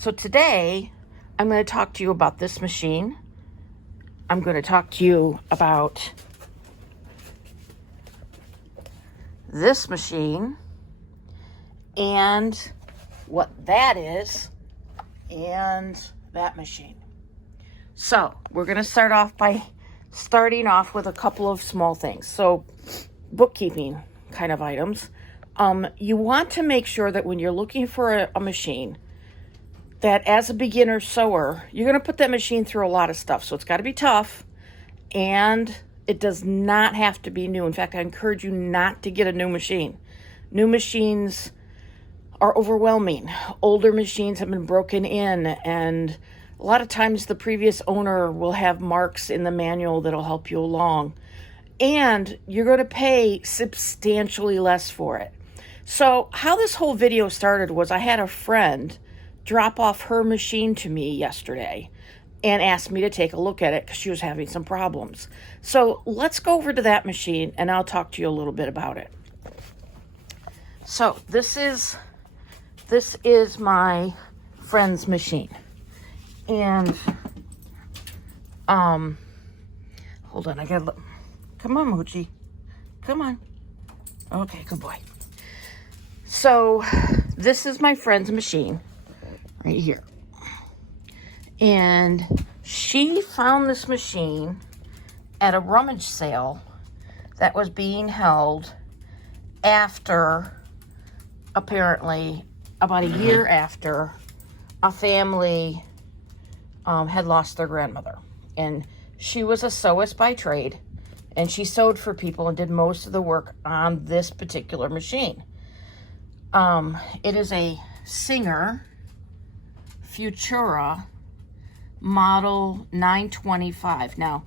So today, I'm going to talk to you about this machine. I'm going to talk to you about this machine and what that is and that machine. So we're going to start off by starting off with a couple of small things. So bookkeeping kind of items. You want to make sure that when you're looking for a machine, that as a beginner sewer, you're going to put that machine through a lot of stuff. So it's got to be tough, and it does not have to be new. In fact, I encourage you not to get a new machine. New machines are overwhelming. Older machines have been broken in, and a lot of times the previous owner will have marks in the manual that'll help you along. And you're going to pay substantially less for it. So how this whole video started was I had a friend drop off her machine to me yesterday and asked me to take a look at it because she was having some problems. So let's go over to that machine and I'll talk to you a little bit about it. So this is my friend's machine. And hold on, I gotta look. Come on, Moochie. Come on. Okay, good boy. So this is my friend's machine right here. And she found this machine at a rummage sale that was being held after, apparently, about a year after a family had lost their grandmother. And she was a sewist by trade, and she sewed for people and did most of the work on this particular machine. It is a Singer Futura model 925. Now,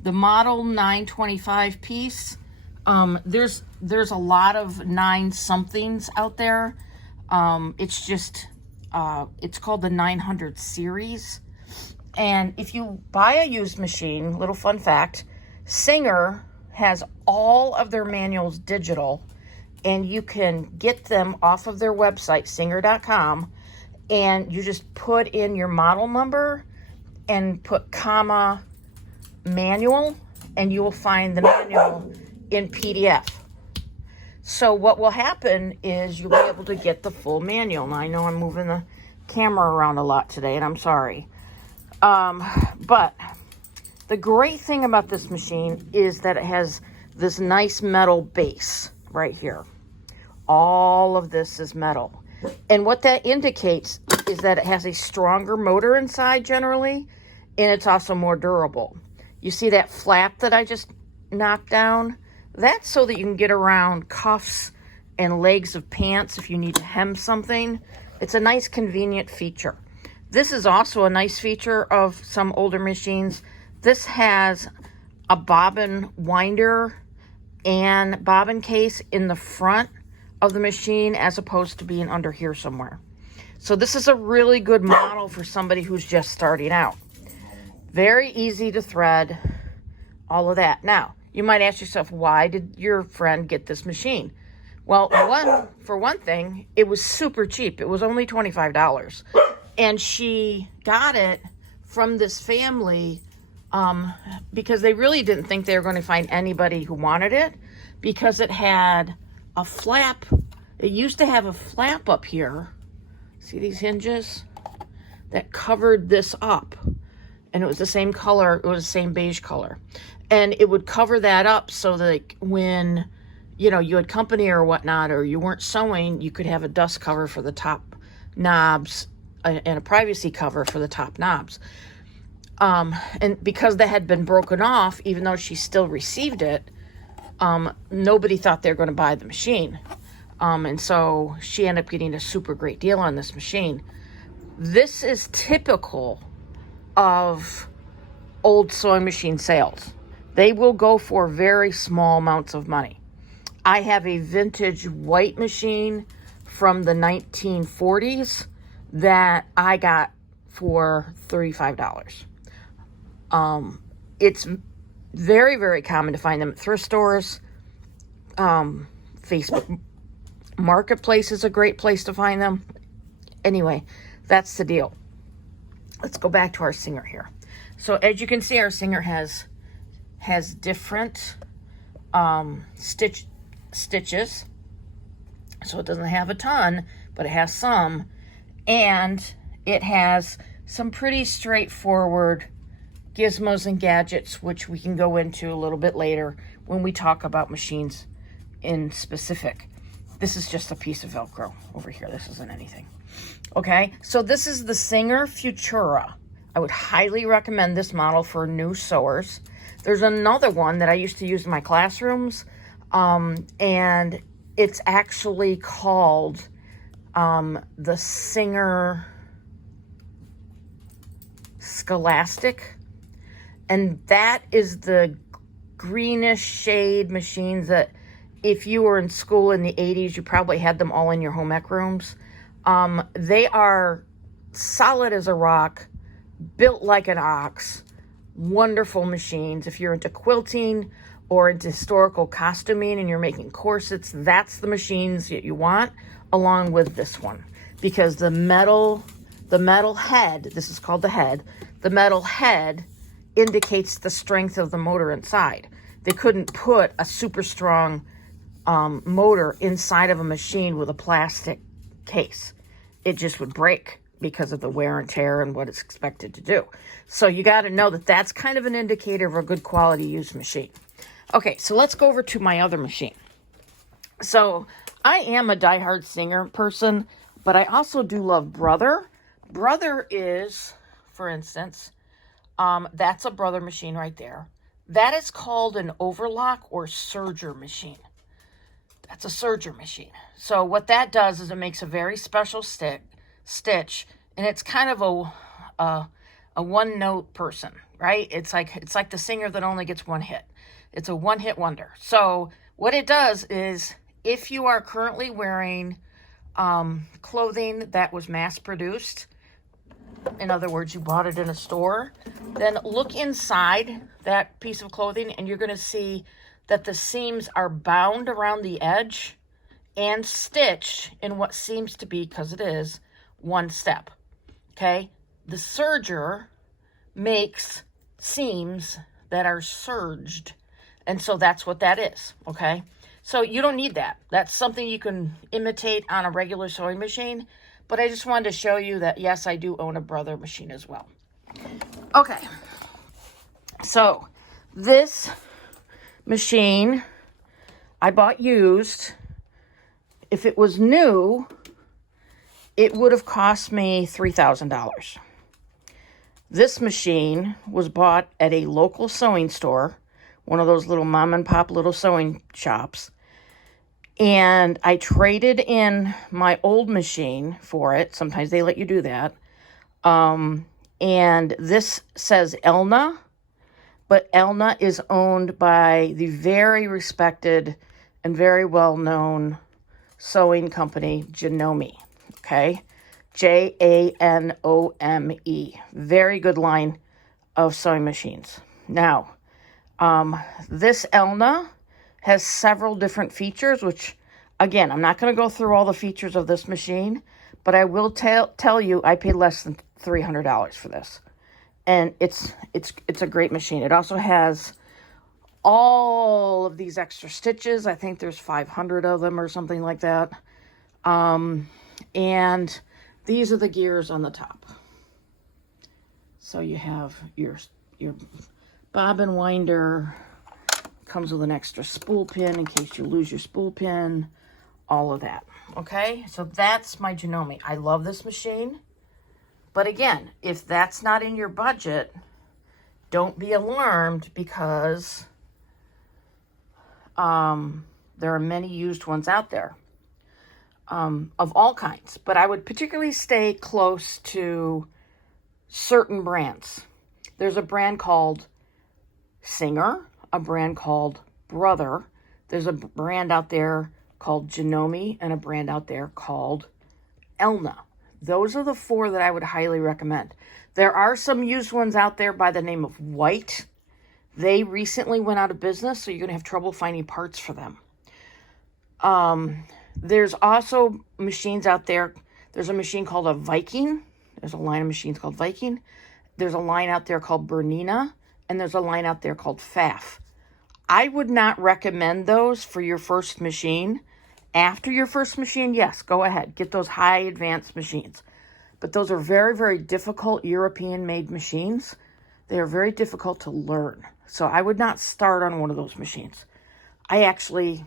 the model 925 piece, there's a lot of 9 somethings out there. It's just, it's called the 900 series. And if you buy a used machine, little fun fact, Singer has all of their manuals digital, and you can get them off of their website, singer.com, and you just put in your model number and put comma manual, and you will find the manual in PDF. So what will happen is you'll be able to get the full manual. Now, I know I'm moving the camera around a lot today, and I'm sorry. But the great thing about this machine is that it has this nice metal base right here. All of this is metal. And what that indicates is that it has a stronger motor inside generally, and it's also more durable. You see that flap that I just knocked down? That's so that you can get around cuffs and legs of pants if you need to hem something. It's a nice convenient feature. This is also a nice feature of some older machines. This has a bobbin winder and bobbin case in the front of the machine as opposed to being under here somewhere. So this is a really good model for somebody who's just starting out. Very easy to thread, all of that. Now, you might ask yourself, why did your friend get this machine? Well, for one thing, it was super cheap. It was only $25. And she got it from this family because they really didn't think they were going to find anybody who wanted it, because it had a flap. It used to have a flap up here. See these hinges? That covered this up. And it was the same color. It was the same beige color. And it would cover that up so that when, you know, you had company or whatnot, or you weren't sewing, you could have a dust cover for the top knobs and a privacy cover for the top knobs. And because that had been broken off, even though she still received it, nobody thought they were going to buy the machine. And so she ended up getting a super great deal on this machine. This is typical of old sewing machine sales. They will go for very small amounts of money. I have a vintage white machine from the 1940s that I got for $35. It's very, very common to find them at thrift stores. Facebook Marketplace is a great place to find them. Anyway, that's the deal. Let's go back to our Singer here. So as you can see, our Singer has different stitches. So it doesn't have a ton, but it has some. And it has some pretty straightforward gizmos and gadgets, which we can go into a little bit later when we talk about machines in specific. This is just a piece of Velcro over here. This isn't anything. Okay, so this is the Singer Futura. I would highly recommend this model for new sewers. There's another one that I used to use in my classrooms, and it's actually called the Singer Scholastic, and that is the greenish shade machines that if you were in school in the 80s, you probably had them all in your home ec rooms. They are solid as a rock, built like an ox, wonderful machines. If you're into quilting or into historical costuming and you're making corsets, that's the machines that you want, along with this one. Because the metal head, this is called the head, the metal head indicates the strength of the motor inside. They couldn't put a super strong motor inside of a machine with a plastic case. It just would break because of the wear and tear and what it's expected to do. So you got to know that that's kind of an indicator of a good quality used machine. Okay, so let's go over to my other machine. So I am a diehard Singer person, but I also do love Brother. Brother is, for instance, that's a Brother machine right there. That is called an overlock or serger machine. That's a serger machine. So what that does is it makes a very special stitch, and it's kind of a one-note person, right? It's like the Singer that only gets one hit. It's a one-hit wonder. So what it does is, if you are currently wearing clothing that was mass-produced, in other words, you bought it in a store, then look inside that piece of clothing and you're going to see that the seams are bound around the edge and stitched in what seems to be, because it is, one step. Okay? The serger makes seams that are serged. And so that's what that is. Okay? So you don't need that. That's something you can imitate on a regular sewing machine. But I just wanted to show you that, yes, I do own a Brother machine as well. Okay. So this machine I bought used. If it was new, it would have cost me $3,000. This machine was bought at a local sewing store, one of those little mom and pop little sewing shops. And I traded in my old machine for it. Sometimes they let you do that. And this says Elna, but Elna is owned by the very respected and very well-known sewing company, Janome. Okay? Janome. Very good line of sewing machines. Now, this Elna has several different features, which, again, I'm not going to go through all the features of this machine, but I will tell you I paid less than $300 for this. And it's a great machine. It also has all of these extra stitches. I think there's 500 of them or something like that. And these are the gears on the top. So you have your bobbin winder. Comes with an extra spool pin in case you lose your spool pin. All of that. Okay? So that's my Janome. I love this machine. But again, if that's not in your budget, don't be alarmed, because there are many used ones out there of all kinds. But I would particularly stay close to certain brands. There's a brand called Singer, a brand called Brother. There's a brand out there called Janome, and a brand out there called Elna. Those are the four that I would highly recommend. There are some used ones out there by the name of White. They recently went out of business, so you're going to have trouble finding parts for them. There's also machines out there. There's a machine called a Viking. There's a line of machines called Viking. There's a line out there called Bernina, and there's a line out there called Pfaff. I would not recommend those for your first machine. After your first machine, yes, go ahead. Get those high advanced machines. But those are very, very difficult European-made machines. They are very difficult to learn. So I would not start on one of those machines. I actually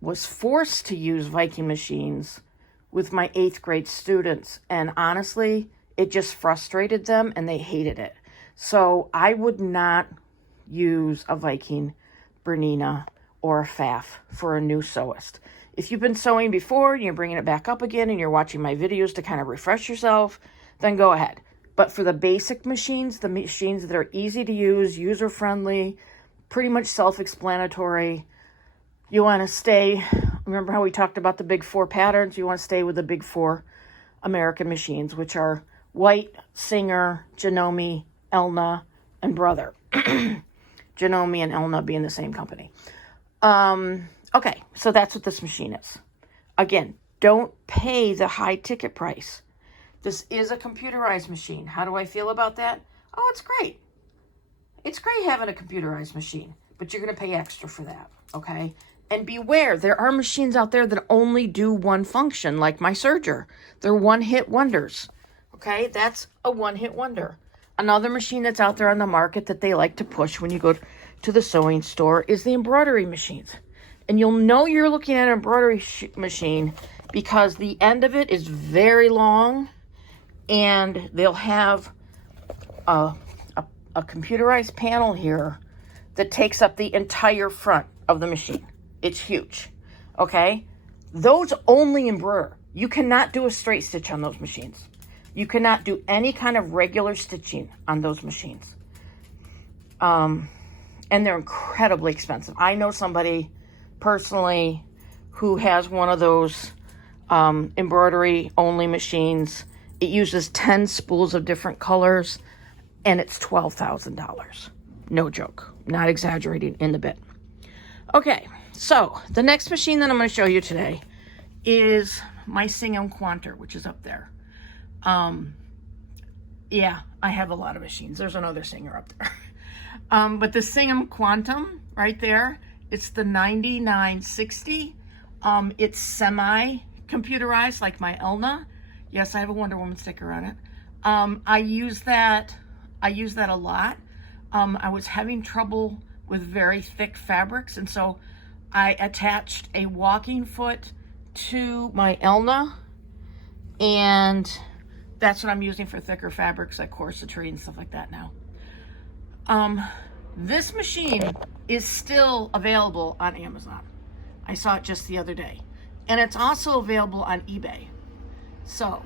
was forced to use Viking machines with my 8th grade students. And honestly, it just frustrated them and they hated it. So I would not use a Viking, Bernina, or a Pfaff for a new sewist. If you've been sewing before and you're bringing it back up again and you're watching my videos to kind of refresh yourself, then go ahead. But for the basic machines, the machines that are easy to use, user-friendly, pretty much self-explanatory, you want to stay, remember how we talked about the big 4 patterns? You want to stay with the big 4 American machines, which are White, Singer, Janome, Elna, and Brother. Janome and Elna being the same company. Okay, so that's what this machine is. Again, don't pay the high ticket price. This is a computerized machine. How do I feel about that? Oh, it's great. It's great having a computerized machine, but you're going to pay extra for that, okay? And beware, there are machines out there that only do one function, like my serger. They're one-hit wonders, okay? That's a one-hit wonder. Another machine that's out there on the market that they like to push when you go to the sewing store is the embroidery machines. And you'll know you're looking at an embroidery machine because the end of it is very long and they'll have a computerized panel here that takes up the entire front of the machine. It's huge, okay? Those only embroider. You cannot do a straight stitch on those machines. You cannot do any kind of regular stitching on those machines. And they're incredibly expensive. I know somebody personally who has one of those embroidery only machines. It uses 10 spools of different colors and it's $12,000. No joke, not exaggerating in the bit. Okay, so the next machine that I'm going to show you today is my Singham Quanter, which is up there. Yeah, I have a lot of machines. There's another Singer up there. But the Singham Quantum right there, it's the 9960. It's semi-computerized like my Elna. Yes, I have a Wonder Woman sticker on it. I use that a lot. I was having trouble with very thick fabrics, and so I attached a walking foot to my Elna, and that's what I'm using for thicker fabrics like corsetry and stuff like that now. This machine is still available on Amazon. I saw it just the other day. And it's also available on eBay. So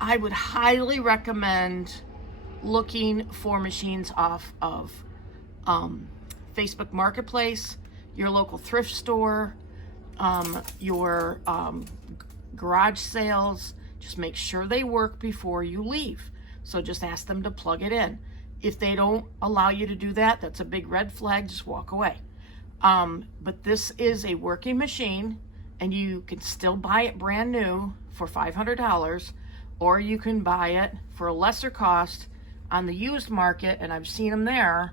I would highly recommend looking for machines off of Facebook Marketplace, your local thrift store, your garage sales. Just make sure they work before you leave. So just ask them to plug it in. If they don't allow you to do that, that's a big red flag. Just walk away. But this is a working machine, and you can still buy it brand new for $500, or you can buy it for a lesser cost on the used market, and I've seen them there,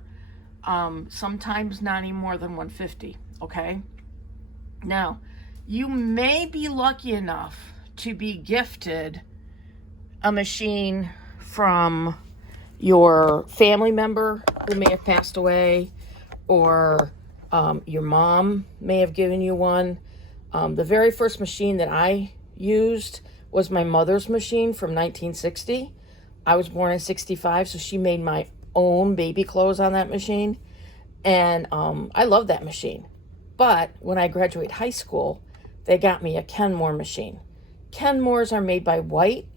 sometimes not any more than $150, okay? Now, you may be lucky enough to be gifted a machine from your family member who may have passed away, or your mom may have given you one. The very first machine that I used was my mother's machine from 1960. I was born in 65, so she made my own baby clothes on that machine. And I love that machine. But when I graduated high school, they got me a Kenmore machine. Kenmores are made by White.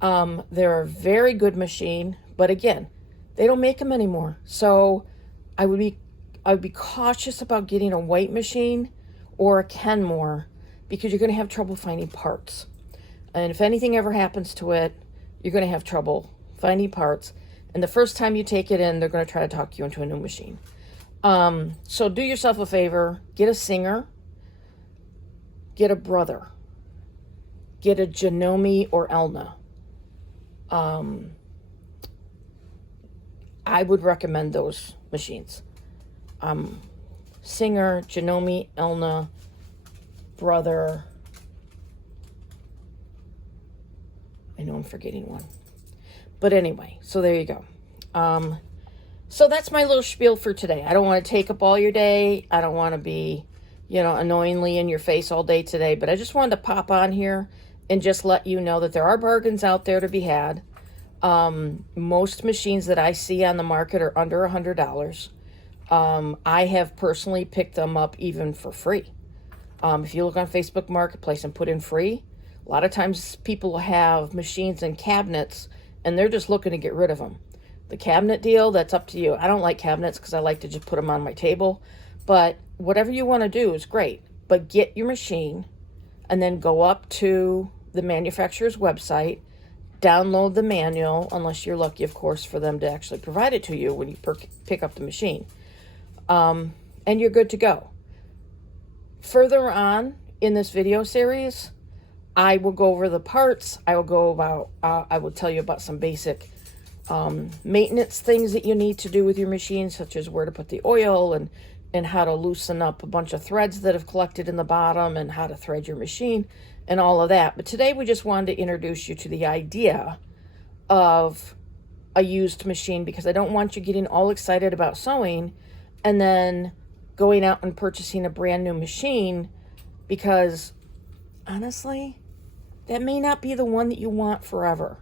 They're a very good machine, but again, they don't make them anymore. So I would be cautious about getting a White machine or a Kenmore because you're going to have trouble finding parts. And if anything ever happens to it, you're going to have trouble finding parts. And the first time you take it in, they're going to try to talk you into a new machine. So do yourself a favor, get a Singer, get a Brother, get a Janome or Elna. I would recommend those machines. Singer, Janome, Elna, Brother. I know I'm forgetting one. But anyway, so there you go. So that's my little spiel for today. I don't want to take up all your day. I don't want to be, annoyingly in your face all day today. But I just wanted to pop on here and just let you know that there are bargains out there to be had. Most machines that I see on the market are under $100. I have personally picked them up even for free. If you look on Facebook Marketplace and put in free, a lot of times people have machines and cabinets and they're just looking to get rid of them. The cabinet deal, that's up to you. I don't like cabinets because I like to just put them on my table. But whatever you want to do is great. But get your machine and then go up to the manufacturer's website, download the manual, unless you're lucky, of course, for them to actually provide it to you when you pick up the machine. And you're good to go. Further on in this video series, I will go over the parts. I will tell you about some basic maintenance things that you need to do with your machine, such as where to put the oil and how to loosen up a bunch of threads that have collected in the bottom and how to thread your machine and all of that. But today we just wanted to introduce you to the idea of a used machine, because I don't want you getting all excited about sewing and then going out and purchasing a brand new machine, because honestly, that may not be the one that you want forever.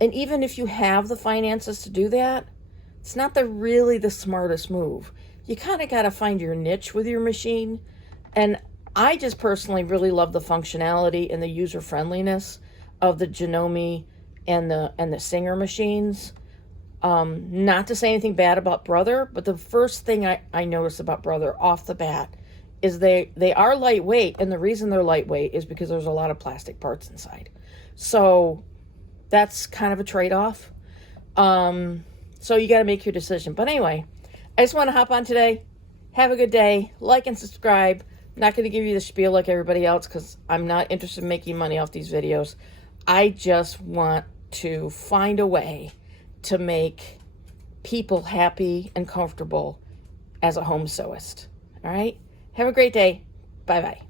And even if you have the finances to do that, it's not really the smartest move. You kind of got to find your niche with your machine. And I just personally really love the functionality and the user friendliness of the Janome and the Singer machines. Not to say anything bad about Brother, but the first thing I noticed about Brother off the bat is they are lightweight, and the reason they're lightweight is because there's a lot of plastic parts inside. So that's kind of a trade-off. So you got to make your decision. But anyway, I just want to hop on today. Have a good day. Like and subscribe. I'm not going to give you the spiel like everybody else because I'm not interested in making money off these videos. I just want to find a way to make people happy and comfortable as a home sewist. All right? Have a great day. Bye-bye.